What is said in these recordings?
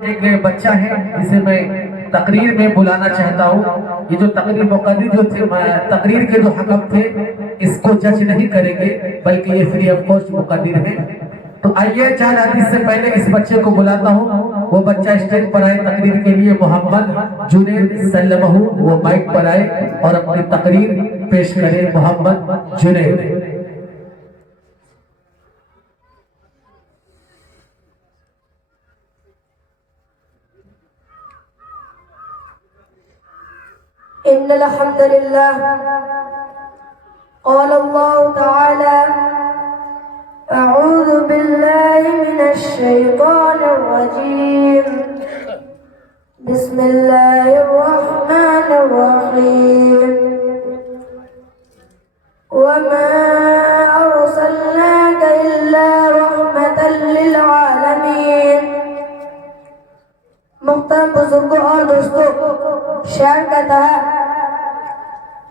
एक बच्चा है जिसे मैं तकरीर में बुलाना चाहता हूँ। ये जो तकरीर मुक़र्रिर जो थे, तकरीर के जो हकम थे, इसको जज नहीं करेंगे बल्कि ये फ्री ऑफ कॉस्ट मुक़र्रिर है। तो आइए 4 हदीस से पहले इस बच्चे को बुलाता हूँ। वो बच्चा स्टेज पर आए तकरीर के लिए। मोहम्मद जुनैद सल्लमहू वो माइक पर आए और अपनी तकरीर पेश करें। मोहम्मद जुनैद। इन्नल हम्दुलिल्लाह क़ाल अल्लाहु तआला अऊज़ु बिल्लाहि मिनश शैतानिर रजीम बिस्मिल्लाहिर रहमानिर रहीम वमा अर्सलनाका इल्ला रहमतल लिल आलमीन। मुहतरम बुजुर्गों और दोस्तों, शेर कहता है,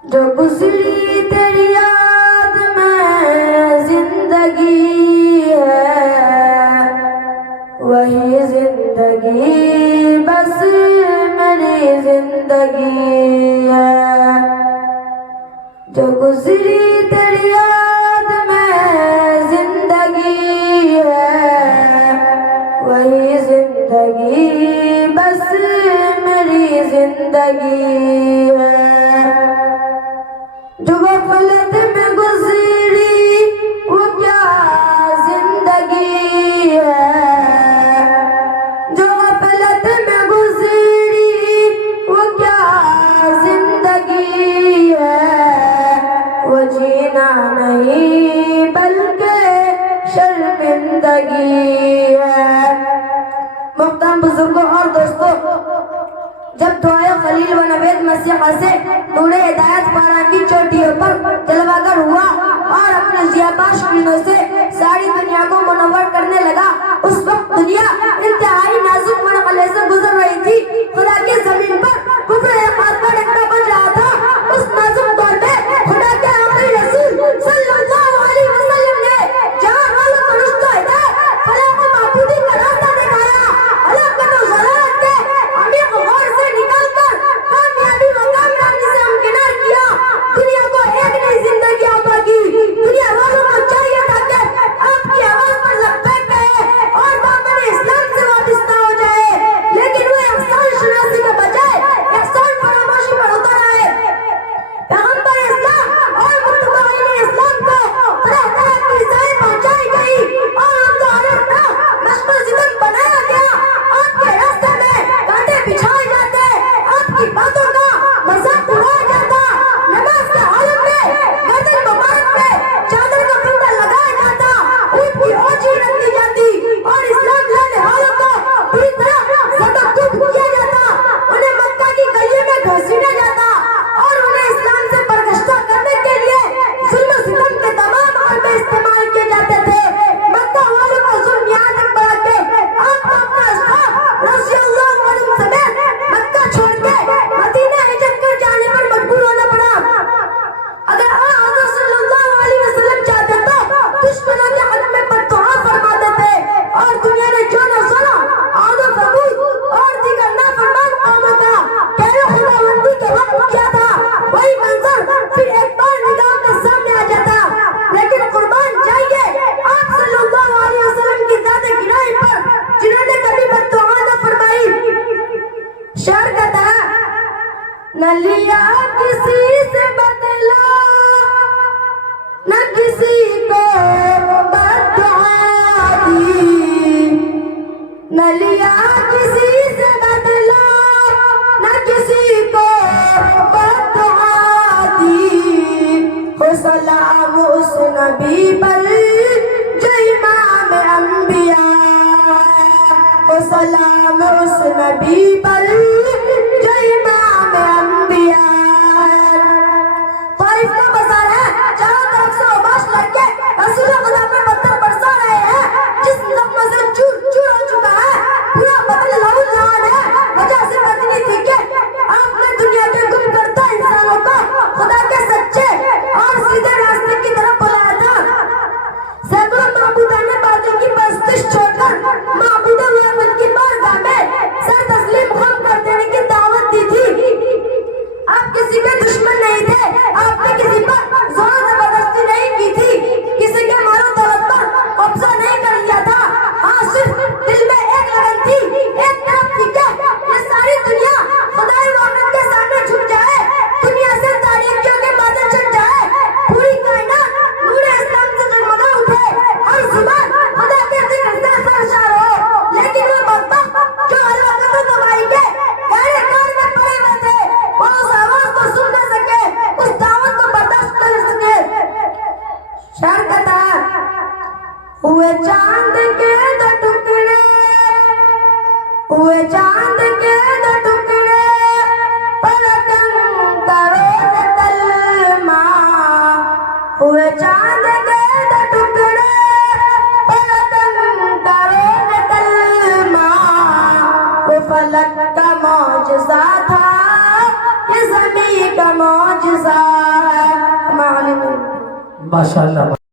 जो गुजरी तेरी याद में जिंदगी है, वही जिंदगी बस मेरी जिंदगी है। जो गुजरी तेरी याद में जिंदगी है, वही जिंदगी बस मेरी जिंदगी है। जो गफलत में गुजरी वो क्या जिंदगी है। जो गफलत में गुजरी वो क्या जिंदगी है। वो जीना नहीं बल्कि शर्मिंदगी है। मुहतरम बुजुर्गों और दोस्तों, जब दुआए खलील व नवेद मसीहा से नूरे हिदायत पारा की चोटियों पर जलवागर हुआ और अपने जियाबाश किरणों से सारी दुनिया को मुनव्वर करने लगा, उस वक्त दुनिया इंतहाई नाजुक मरहले से गुजर रही थी। खुदा की जमीन पर कुफ्र इक़ाद का डंका बज रहा था। उस नाजुक दौर में खुदा के आखिरी रसूल सल्लल्लाहु अलैहि वसल्लम ने जहां हाल मनुष्य को हिदायत फलाह व माबूदी का रास्ता दिखाया, हलाकत और ज़लालत के अमीर गौर से निकालकर कामयाबी व कामयाबी से हमकिनार किया। दुनिया को एक नई जिंदगी अता की। दुनिया वालों को चाहिए था कि आपकी आवाज पर लब्बैक कहे और दामन इस्लाम से वाबस्ता हो जाए, लेकिन वो एहसान शनासी के बजाय एहसान फरामोशी पर उतर आए। पैगंबर इस्लाम और मुत्तबाइन इस्लाम को तरह तरह की इज़ाएं पहुंचाई गई और उनको अरफ़ना मश्क़ ज़िदन बनाया गया। आपके रास्ते में कांटे बिछाए जाते, आपकी बातों का मजाक उड़ाया जाता, नमाज के हालत में गर्दन मुबारक पे चादर का फंदा लगाया जाता, ऊँट की ओछी रख दी जाती और इस्लाम लाने वालों को पूरी तरह ज़बरदस्त किया जाता। उन्हें मक्का की गलियों में घसीटा जाता और उन्हें इस्लाम से बरगश्ता करने के लिए जुल्म सितम के तमाम हरबे इस्तेमाल किए जाते थे। मक्का वालों को जुल्म यहाँ तक बढ़ा के आपको अपना अस्हाब रज़ियल्लाहु अन्हुम समेत मक्का छोड़ के मदीना हिजरत कर जाने पर मजबूर होना पड़ा। अगर हज़रत सल्लल्लाहु अलैहि वसल्लम चाहते तो दुश्मनों के हक में बद्दुआ फरमा देते और दुनिया ने जो न सुना आद व समूद और दीगर नाफरमान कौमों का कहर खुदाबंदी के वक्त किया था, वही मंजर फिर एक बार निगाह के सामने आ जाता। लेकिन कुर्बान जाइए आप सल्लल्लाहु अलैहि वसल्लम की ज़ात गिराई पर, जिन्होंने कभी बद्दुआ न फरमाई। शेर कहता है, न लिया किसी से बदला, न किसी को बद्दुआ दी। न लिया किसी से बदला, न किसी को बद्दुआ दी। हो सलाम उस नबी पर जो इमाम अंबिया, हो सलाम उस नबी पर जो इमाम अंबिया। तारीफ का बाजार है, चारों तरफ से ओबाश लड़के रसूल खुदा पर पत्थर बरसा रहे हैं। जिस लफ्ज़ से चूर चूर हो चुका है, पूरा बदन लहू लहान है। वजह से बदनी थी कि आपने दुनिया के गुम करता इंसानों को खुदा के सच्चे और सीधे रास्ते की तरफ बुलाया था। सैकड़ों माबूदाने बातिल की परस्तिश छोड़कर माबूद फलक का मौजज़ा था, ये ज़मीन का मौजज़ा है। माशाअल्लाह।